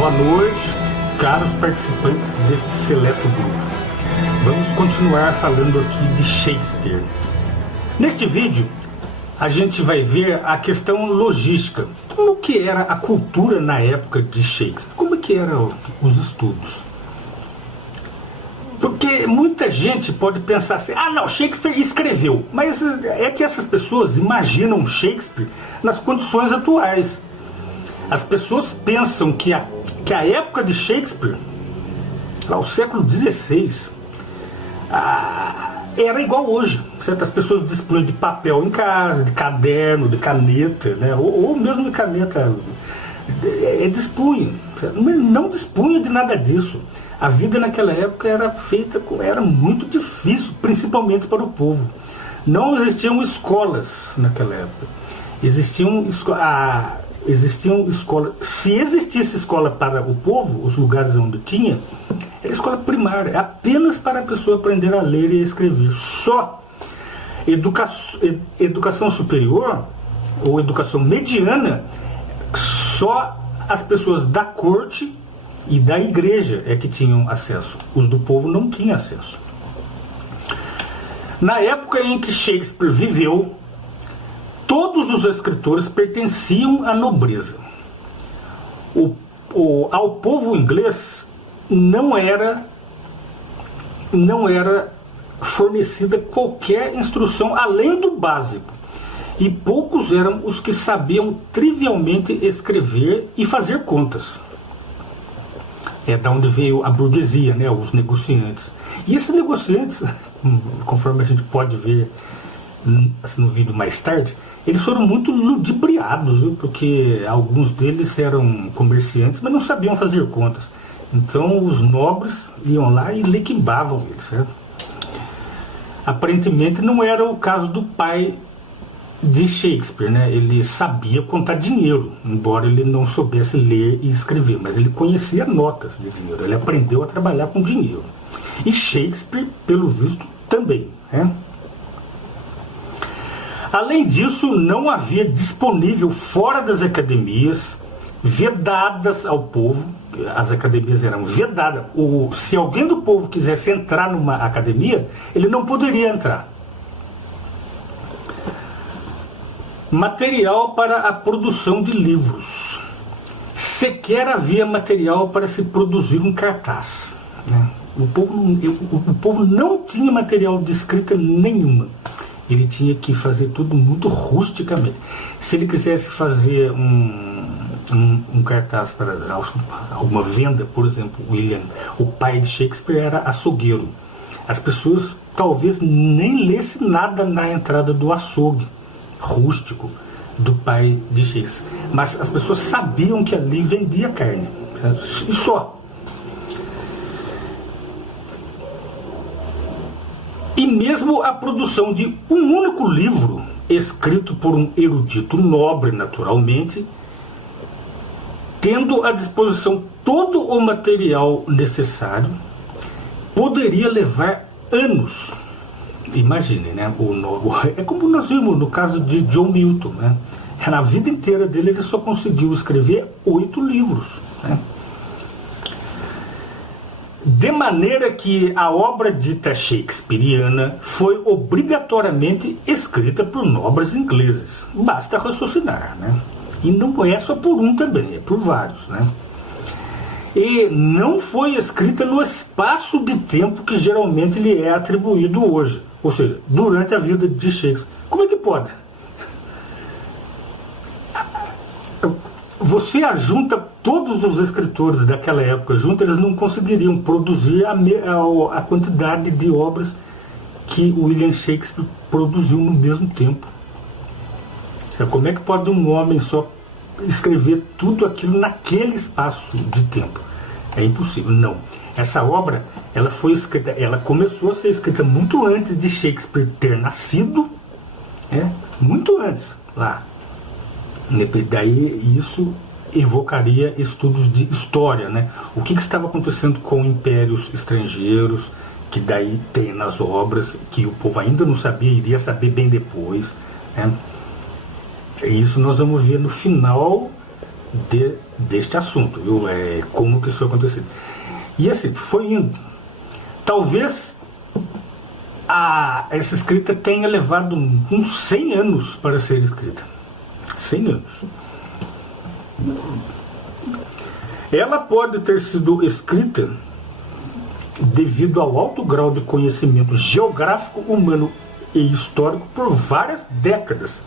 Boa noite, caros participantes deste seleto grupo. Vamos continuar falando aqui de Shakespeare. Neste vídeo, a gente vai ver a questão logística. Como que era a cultura na época de Shakespeare? Como que eram os estudos? Porque muita gente pode pensar assim, não, Shakespeare escreveu. Mas é que essas pessoas imaginam Shakespeare nas condições atuais. As pessoas pensam que a época de Shakespeare, lá o século XVI, era igual hoje. Certas pessoas dispunham de papel em casa, de caderno, de caneta, né? ou mesmo de caneta. Dispunham. Não dispunha de nada disso. A vida naquela época era muito difícil, principalmente para o povo. Não existiam escolas naquela época. Existiam escolas. Se existisse escola para o povo, os lugares onde tinha, era escola primária, apenas para a pessoa aprender a ler e a escrever. Só educação superior, ou educação mediana, só as pessoas da corte e da igreja é que tinham acesso. Os do povo não tinham acesso. Na época em que Shakespeare viveu, todos os escritores pertenciam à nobreza. Ao povo inglês não era fornecida qualquer instrução além do básico. E poucos eram os que sabiam trivialmente escrever e fazer contas. É da onde veio a burguesia, né, os negociantes. E esses negociantes, conforme a gente pode ver no vídeo mais tarde, eles foram muito ludibriados, viu? Porque alguns deles eram comerciantes, mas não sabiam fazer contas. Então os nobres iam lá e liquidavam eles. Certo? Aparentemente não era o caso do pai de Shakespeare, né? Ele sabia contar dinheiro, embora ele não soubesse ler e escrever, mas ele conhecia notas de dinheiro, ele aprendeu a trabalhar com dinheiro. E Shakespeare, pelo visto, também. Né? Além disso, não havia disponível fora das academias, vedadas ao povo, as academias eram vedadas. Se alguém do povo quisesse entrar numa academia, ele não poderia entrar. Material para a produção de livros. Sequer havia material para se produzir um cartaz. Né? O povo não tinha material de escrita nenhuma. Ele tinha que fazer tudo muito rusticamente. Se ele quisesse fazer um cartaz para alguma venda, por exemplo, William, o pai de Shakespeare, era açougueiro. As pessoas talvez nem lessem nada na entrada do açougue rústico do pai de Shakespeare. Mas as pessoas sabiam que ali vendia carne. E só. E mesmo a produção de um único livro, escrito por um erudito nobre, naturalmente, tendo à disposição todo o material necessário, poderia levar anos. Imagine, né? É como nós vimos no caso de John Milton, né? Na vida inteira dele ele só conseguiu escrever 8 livros. Né? De maneira que a obra dita shakespeariana foi obrigatoriamente escrita por nobres ingleses. Basta raciocinar, né? E não é só por um também, é por vários, né? E não foi escrita no espaço de tempo que geralmente lhe é atribuído hoje. Ou seja, durante a vida de Shakespeare. Como é que pode? Você ajunta todos os escritores daquela época juntos, eles não conseguiriam produzir a quantidade de obras que William Shakespeare produziu no mesmo tempo. Como é que pode um homem só escrever tudo aquilo naquele espaço de tempo? É impossível, não. Essa obra, ela começou a ser escrita muito antes de Shakespeare ter nascido, né? Muito antes, lá. Daí isso evocaria estudos de história, né? O que estava acontecendo com impérios estrangeiros, que daí tem nas obras, que o povo ainda não sabia, iria saber bem depois, né? Isso nós vamos ver no final deste assunto, viu? Como que isso foi acontecido. E assim, foi indo. Talvez essa escrita tenha levado uns 100 anos para ser escrita. 100 anos. Ela pode ter sido escrita devido ao alto grau de conhecimento geográfico, humano e histórico por várias décadas,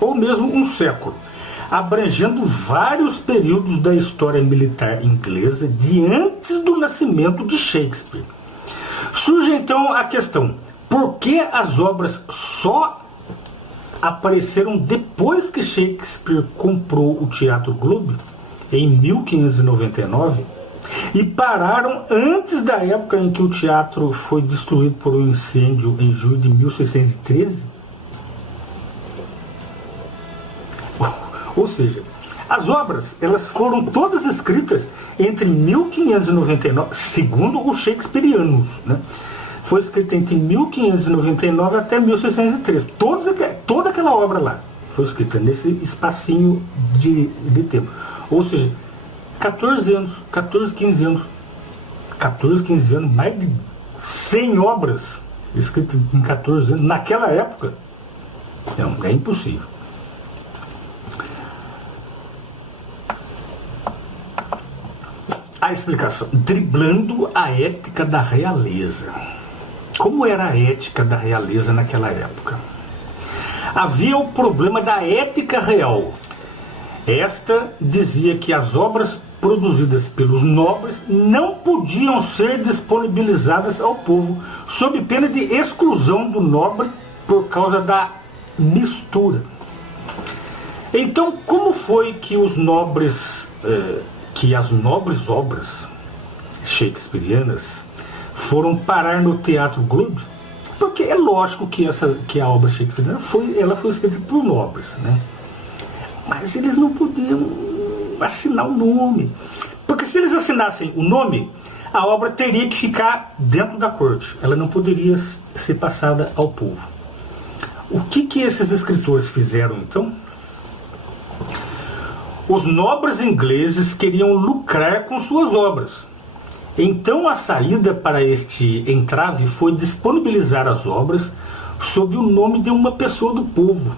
ou mesmo um século, abrangendo vários períodos da história militar inglesa de antes do nascimento de Shakespeare. Surge então a questão: por que as obras só apareceram depois que Shakespeare comprou o Teatro Globe, em 1599, e pararam antes da época em que o teatro foi destruído por um incêndio em julho de 1613? Ou seja, as obras elas foram todas escritas entre 1599, segundo os shakespearianos, né? Foi escrita entre 1599 até 1613. Toda aquela obra lá foi escrita nesse espacinho de tempo. Ou seja, 14 anos, 15 anos, mais de 100 obras escritas em 14 anos. Naquela época, não, é impossível. A explicação: driblando a ética da realeza. Como era a ética da realeza naquela época? Havia o problema da ética real. Esta dizia que as obras produzidas pelos nobres não podiam ser disponibilizadas ao povo, sob pena de exclusão do nobre por causa da mistura. Então, como foi que as nobres obras shakespearianas foram parar no Teatro Globe? Porque é lógico que a obra shakespeariana foi escrita por nobres, né? Mas eles não podiam assinar o nome. Porque se eles assinassem o nome, a obra teria que ficar dentro da corte. Ela não poderia ser passada ao povo. O que esses escritores fizeram, então? Os nobres ingleses queriam lucrar com suas obras. Então a saída para este entrave foi disponibilizar as obras sob o nome de uma pessoa do povo,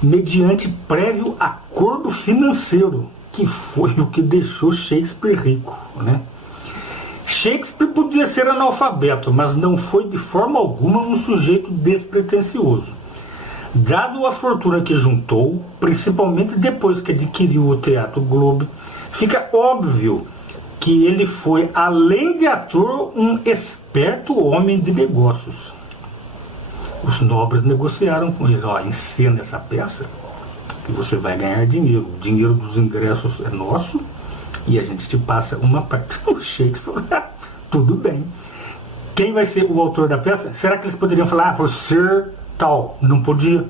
mediante prévio acordo financeiro, que foi o que deixou Shakespeare rico, né? Shakespeare podia ser analfabeto, mas não foi de forma alguma um sujeito despretensioso. Dado a fortuna que juntou, principalmente depois que adquiriu o Teatro Globe, fica óbvio que ele foi, além de ator, um esperto homem de negócios. Os nobres negociaram com ele: encena essa peça que você vai ganhar dinheiro. O dinheiro dos ingressos é nosso e a gente te passa uma parte. O Shakespeare, tudo bem. Quem vai ser o autor da peça? Será que eles poderiam falar, foi Sir tal? Não podia.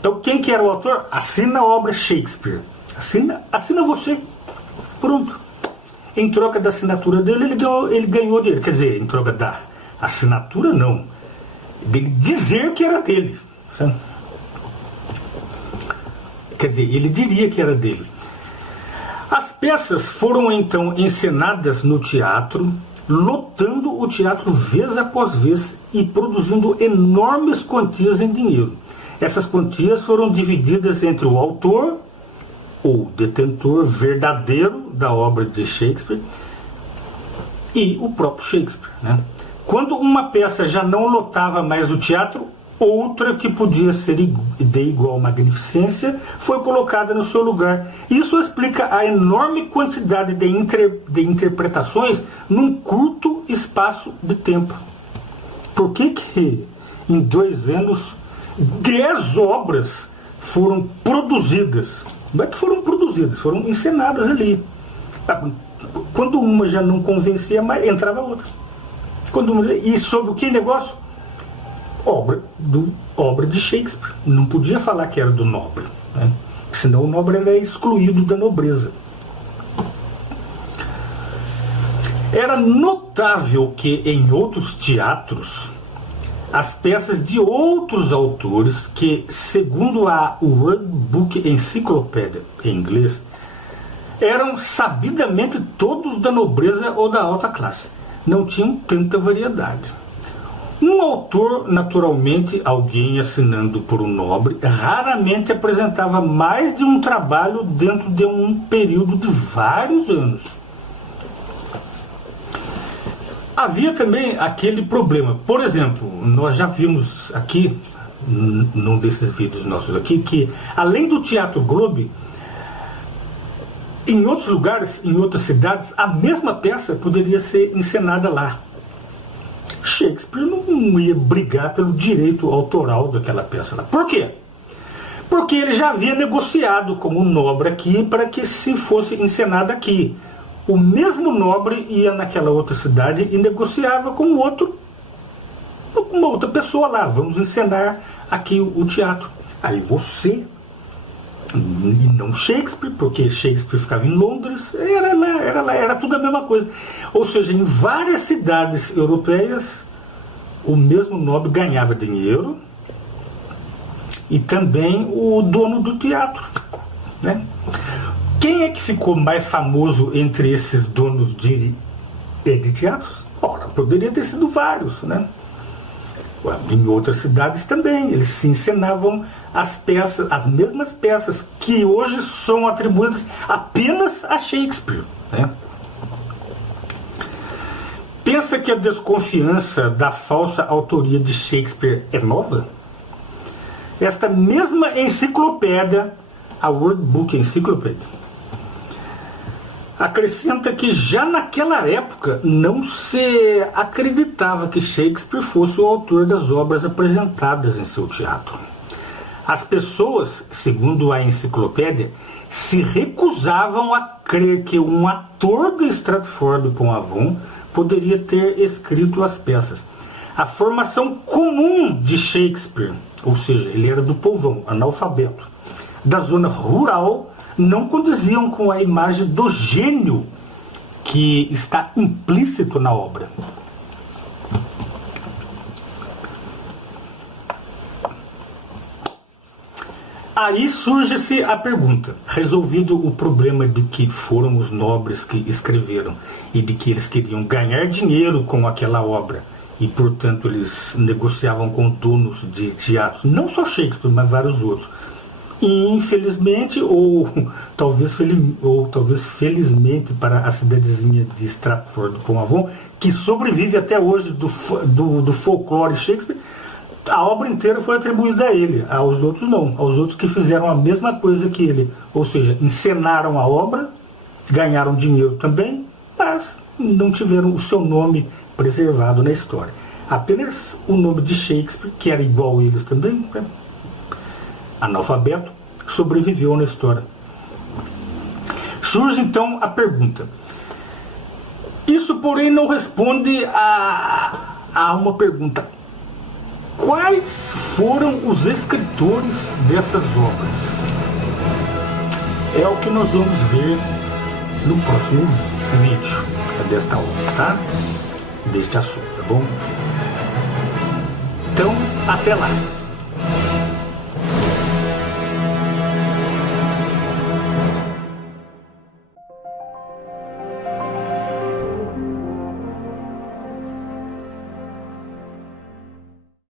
Então quem que era o autor? Assina a obra Shakespeare. Assina você. Pronto. Em troca da assinatura dele, ele ganhou dele. Quer dizer, em troca da assinatura, não. Dele dizer que era dele. Sabe? Quer dizer, ele diria que era dele. As peças foram então encenadas no teatro, lotando o teatro vez após vez e produzindo enormes quantias em dinheiro. Essas quantias foram divididas entre o autor, ou detentor verdadeiro da obra de Shakespeare, e o próprio Shakespeare, né? Quando uma peça já não lotava mais o teatro, outra que podia ser de igual magnificência foi colocada no seu lugar. Isso explica a enorme quantidade de interpretações num curto espaço de tempo. Por que em 2 anos 10 obras foram produzidas? Não é que foram produzidas, foram encenadas ali. Quando uma já não convencia mais, entrava outra. E sobre o que negócio? Obra de Shakespeare. Não podia falar que era do nobre, né? Senão o nobre era excluído da nobreza. Era notável que em outros teatros as peças de outros autores que, segundo a World Book Encyclopedia em inglês, eram sabidamente todos da nobreza ou da alta classe. Não tinham tanta variedade. Um autor, naturalmente, alguém assinando por um nobre, raramente apresentava mais de um trabalho dentro de um período de vários anos. Havia também aquele problema. Por exemplo, nós já vimos aqui, num desses vídeos nossos aqui, que além do Teatro Globe, em outros lugares, em outras cidades, a mesma peça poderia ser encenada lá. Shakespeare não ia brigar pelo direito autoral daquela peça lá. Por quê? Porque ele já havia negociado com o nobre aqui para que se fosse encenada aqui. O mesmo nobre ia naquela outra cidade e negociava com uma outra pessoa lá. Vamos encenar aqui o teatro. Aí você, e não Shakespeare, porque Shakespeare ficava em Londres, era tudo a mesma coisa. Ou seja, em várias cidades europeias, o mesmo nobre ganhava dinheiro e também o dono do teatro, né? Quem é que ficou mais famoso entre esses donos de teatros? Ora, poderia ter sido vários, né? Em outras cidades também, eles se encenavam as peças, as mesmas peças que hoje são atribuídas apenas a Shakespeare, né? Pensa que a desconfiança da falsa autoria de Shakespeare é nova? Esta mesma enciclopédia, a World Book Encyclopedia, acrescenta que já naquela época não se acreditava que Shakespeare fosse o autor das obras apresentadas em seu teatro. As pessoas, segundo a enciclopédia, se recusavam a crer que um ator de Stratford-upon-Avon poderia ter escrito as peças. A formação comum de Shakespeare, ou seja, ele era do povão, analfabeto, da zona rural, não condiziam com a imagem do gênio que está implícito na obra. Aí surge-se a pergunta, resolvido o problema de que foram os nobres que escreveram e de que eles queriam ganhar dinheiro com aquela obra e, portanto, eles negociavam com donos de teatros, não só Shakespeare, mas vários outros. E, infelizmente, ou talvez felizmente para a cidadezinha de Stratford-upon-Avon, que sobrevive até hoje do folclore Shakespeare, a obra inteira foi atribuída a ele, aos outros não, aos outros que fizeram a mesma coisa que ele, ou seja, encenaram a obra, ganharam dinheiro também, mas não tiveram o seu nome preservado na história. Apenas o nome de Shakespeare, que era igual a eles também, né? Analfabeto, sobreviveu na história. Surge então a pergunta. Isso, porém, não responde a uma pergunta. Quais foram os escritores dessas obras? É o que nós vamos ver no próximo vídeo desta obra, tá? Deste assunto, tá bom? Então, até lá!